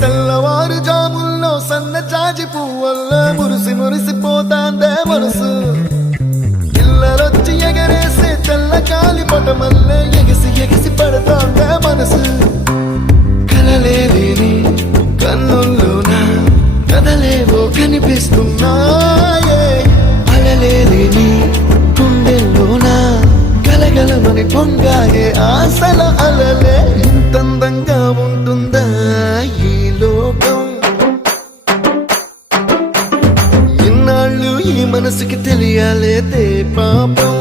తెల్లవారు జాముల్లో సన్న జాజి పువ్వల్ల మురిసి మురిసిపోతాందే మనసు పిల్లలొచ్చి ఎగరేసే తెల్ల కాలి పటమల్లే ఎగిసి ఎగిసి పడతాందే మనసు కలలేని కన్నుల్లోన కదలేవో కనిపిస్తున్నాయే అలలేని గుండెల్లోన గలగలమని పొంగాయే ఆశల అలలే ఇంతందంగా ఉంటుందా ఈ లోకం ఇన్నాళ్ళు ఈ మనసుకి తెలియాలేదే పాపం